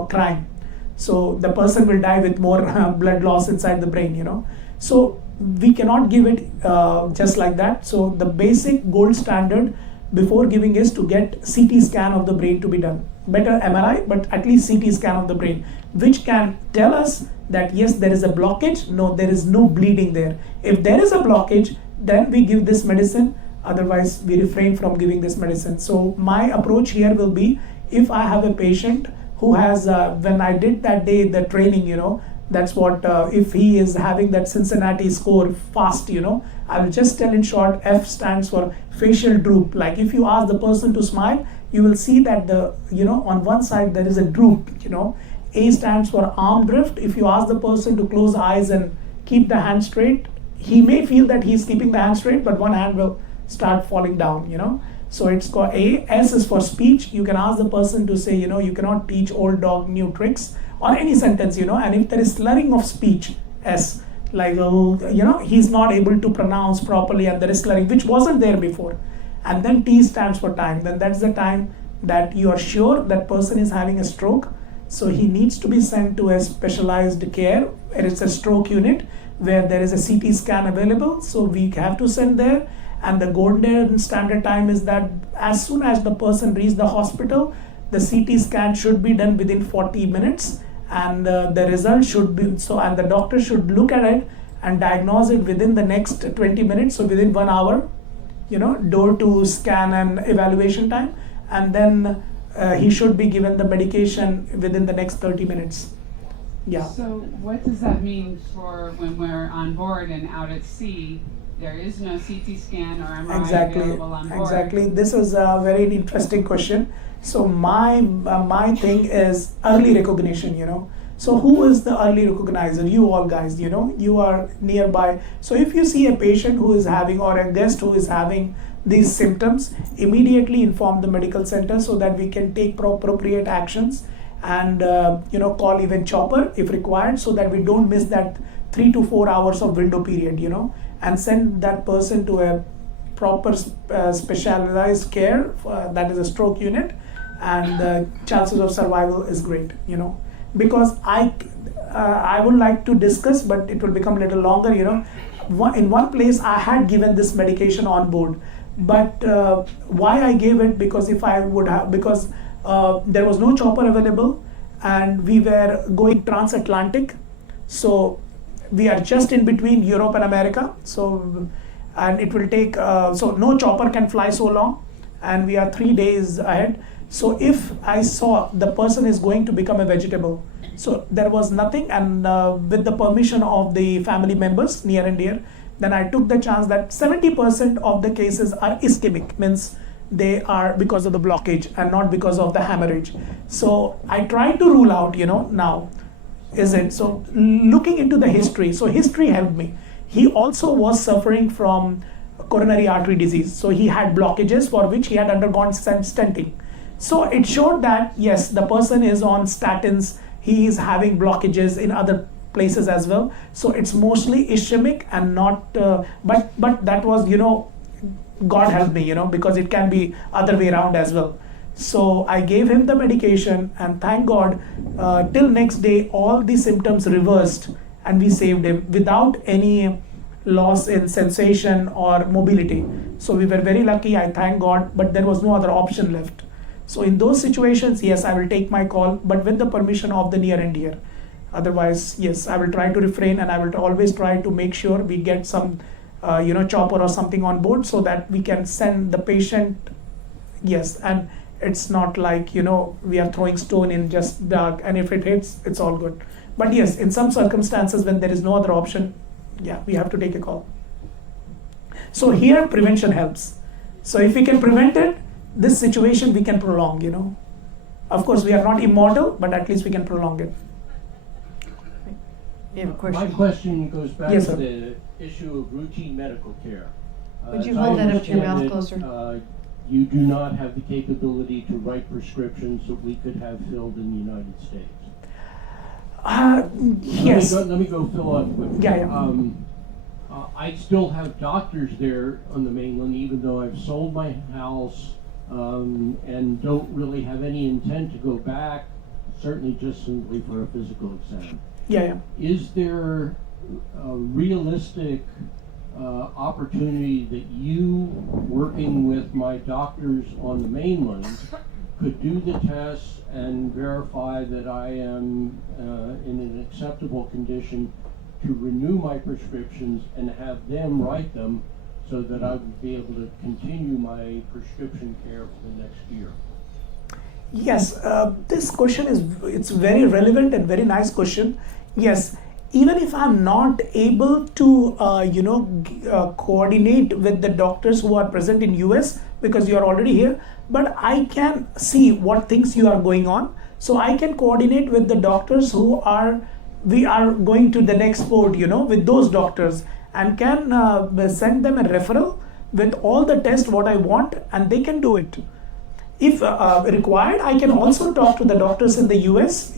crime. So the person will die with more blood loss inside the brain, So we cannot give it just like that. So the basic gold standard before giving is to get CT scan of the brain to be done. Better MRI, but at least CT scan of the brain, which can tell us that yes, there is a blockage, no, there is no bleeding there. If there is a blockage, then we give this medicine, otherwise we refrain from giving this medicine. So my approach here will be, if I have a patient who has, when I did that day the training, that's what, if he is having that Cincinnati score fast, I will just tell in short, F stands for facial droop. Like if you ask the person to smile, you will see that on one side there is a droop, A stands for arm drift. If you ask the person to close eyes and keep the hand straight, he may feel that he's keeping the hand straight, but one hand will start falling down, So it's called A. S is for speech. You can ask the person to say, you cannot teach old dog new tricks, or any sentence, and if there is slurring of speech, S, like, he's not able to pronounce properly and there is slurring, which wasn't there before. And then T stands for time. Then that's the time that you are sure that person is having a stroke. So he needs to be sent to a specialized care. It's a stroke unit where there is a CT scan available. So we have to send there. And the golden standard time is that as soon as the person reaches the hospital, the CT scan should be done within 40 minutes. And the result should be, and the doctor should look at it and diagnose it within the next 20 minutes. So within 1 hour, door to scan and evaluation time. And then he should be given the medication within the next 30 minutes. Yeah. So what does that mean for when we're on board and out at sea? There is no CT scan or MRI available on board. Exactly. This is a very interesting question. So my thing is early recognition. So who is the early recognizer? You all guys. You are nearby. So if you see a patient who is having, or a guest who is having these symptoms, immediately inform the medical center so that we can take appropriate actions, and call even chopper if required, so that we don't miss that 3 to 4 hours of window period, and send that person to a proper specialized care, that is a stroke unit, and the chances of survival is great, because I would like to discuss, but it will become a little longer, in one place I had given this medication on board, but why I gave it, because if I would have, because there was no chopper available and we were going transatlantic, so we are just in between Europe and America, so, and it will take, so no chopper can fly so long, and we are 3 days ahead. So if I saw the person is going to become a vegetable, so there was nothing, and with the permission of the family members near and dear, then I took the chance that 70% of the cases are ischemic, means they are because of the blockage and not because of the hemorrhage. So I tried to rule out, now, is it? So looking into the history, so history helped me. He also was suffering from coronary artery disease. So he had blockages for which he had undergone stenting. So it showed that, yes, the person is on statins, he is having blockages in other places as well. So it's mostly ischemic and not, but that was, God help me, because it can be other way around as well. So I gave him the medication, and thank God, till next day, all the symptoms reversed, and we saved him without any loss in sensation or mobility. So we were very lucky, I thank God, but there was no other option left. So in those situations, yes, I will take my call, but with the permission of the near and dear. Otherwise, yes, I will try to refrain, and I will always try to make sure we get some, chopper or something on board, so that we can send the patient, yes, and it's not like, we are throwing stone in just dark, and if it hits, it's all good. But yes, in some circumstances when there is no other option, yeah, we have to take a call. So here prevention helps. So if we can prevent it, this situation we can prolong, Of course, we are not immortal, but at least we can prolong it. You have a question? My question goes back Yes, to sir. the issue of routine medical care. Would you As I hold that up to your understand mouth it, closer? You do not have the capability to write prescriptions that we could have filled in the United States. Yes. Let me go fill up quickly. Yeah. I still have doctors there on the mainland, even though I've sold my house and don't really have any intent to go back, certainly just simply for a physical exam. Yeah. Is there a realistic opportunity that you, working with my doctors on the mainland, could do the tests and verify that I am in an acceptable condition to renew my prescriptions and have them write them, so that I would be able to continue my prescription care for the next year? Yes, this question it's very relevant and very nice question. Yes, even if I'm not able to, coordinate with the doctors who are present in US, because you are already here, but I can see what things you are going on. So I can coordinate with the doctors we are going to the next port, with those doctors, and can send them a referral with all the tests what I want, and they can do it. If required, I can also talk to the doctors in the US.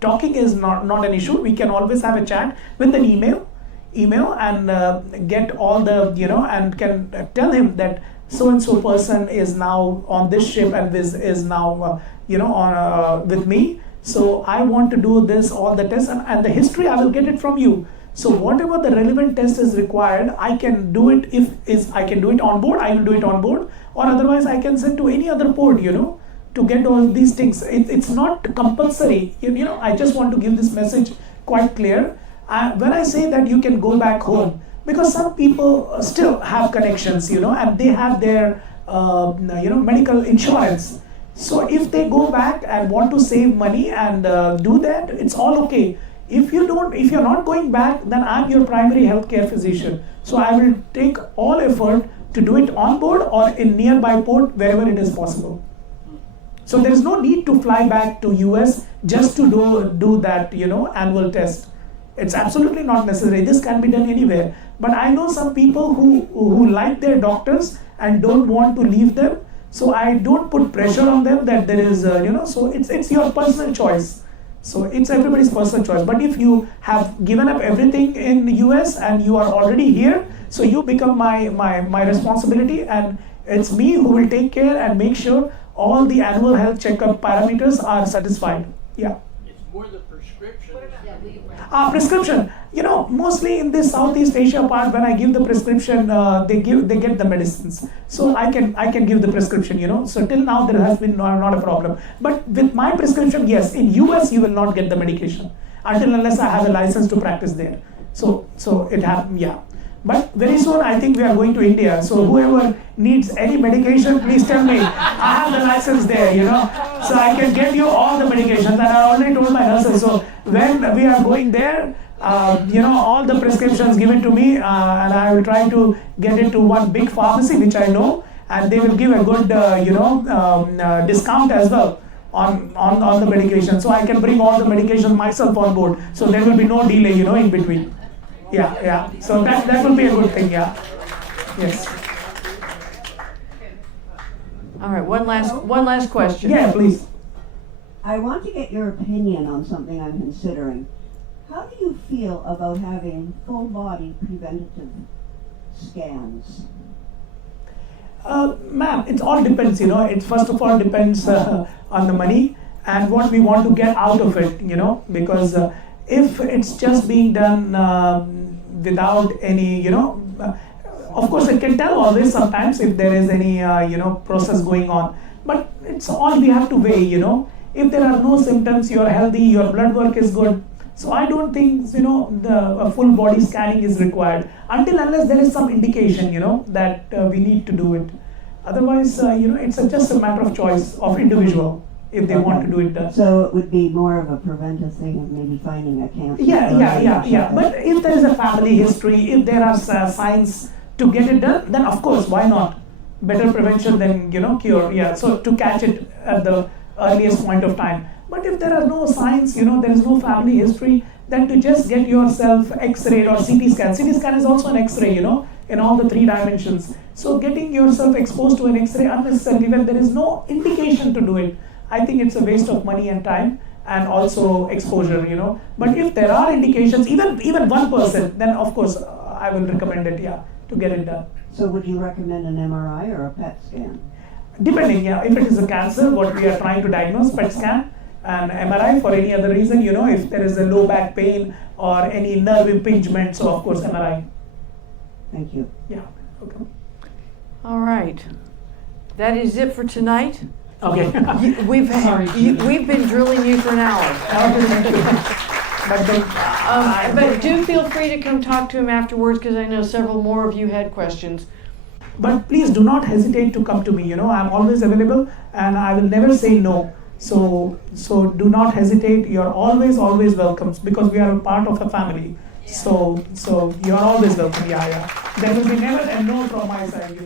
Talking is not an issue. We can always have a chat with an email and get all the, and can tell him that so-and-so person is now on this ship and is now, on with me. So I want to do this, all the tests, and the history, I will get it from you. So whatever the relevant test is required, I can do it. I can do it on board, I will do it on board, or otherwise I can send to any other port, to get all these things. It's not compulsory. I just want to give this message quite clear. When I say that you can go back home, because some people still have connections, and they have their, medical insurance. So if they go back and want to save money and do that, it's all okay. If you're not going back, then I'm your primary healthcare physician. So I will take all effort to do it on board or in nearby port wherever it is possible. So there is no need to fly back to US just to do that, annual test. It's absolutely not necessary. This can be done anywhere. But I know some people who like their doctors and don't want to leave them. So I don't put pressure on them that there is, so it's your personal choice. So it's everybody's personal choice. But if you have given up everything in the US and you are already here, so you become my responsibility, and it's me who will take care and make sure all the annual health checkup parameters are satisfied. Yeah. It's more the prescription. Prescription. Mostly in this Southeast Asia part, when I give the prescription, they get the medicines. So I can give the prescription. So till now there has been not a problem. But with my prescription, yes, in US you will not get the medication unless I have a license to practice there. So it happened, yeah. But very soon I think we are going to India. So whoever needs any medication, please tell me. I have the license there, so I can get you all the medications. And I already told my nurses. So when we are going there, all the prescriptions given to me, and I will try to get it to one big pharmacy which I know, and they will give a good, discount as well on the medication. So I can bring all the medication myself on board. So there will be no delay, in between. Yeah. So that will be a good thing. Yeah. Yes. All right. One last question. Yeah, please. I want to get your opinion on something I'm considering. How do you feel about having full body preventative scans? Ma'am, it all depends. It first of all depends on the money and what we want to get out of it. Because if it's just being done without any, of course it can tell always sometimes if there is any, process going on. But it's all we have to weigh, If there are no symptoms, you're healthy, your blood work is good. So I don't think, the full body scanning is required unless there is some indication, that we need to do it. Otherwise, it's just a matter of choice of individual. If they want to do it. So it would be more of a preventive thing of maybe finding a cancer. Yeah. But if there is a family history, if there are signs to get it done, then of course, why not? Better prevention than cure. Yeah. So to catch it at the earliest point of time. But if there are no signs, there is no family history, then to just get yourself X-rayed or CT scan. CT scan is also an X-ray, in all the 3 dimensions. So getting yourself exposed to an X-ray unnecessarily when there is no indication to do it, I think it's a waste of money and time and also exposure, But if there are indications, even 1%, then of course I will recommend it, to get it done. So would you recommend an MRI or a PET scan? Depending, if it is a cancer, what we are trying to diagnose, PET scan, and MRI for any other reason, if there is a low back pain or any nerve impingement, so of course MRI. Thank you. Yeah, okay. All right. That is it for tonight. Okay. We've been drilling you for an hour. But do feel free to come talk to him afterwards, because I know several more of you had questions. But please do not hesitate to come to me. I'm always available and I will never say no. So do not hesitate. You're always welcome, because we are a part of a family. So you're always welcome. Yeah. There will be never a no from my side.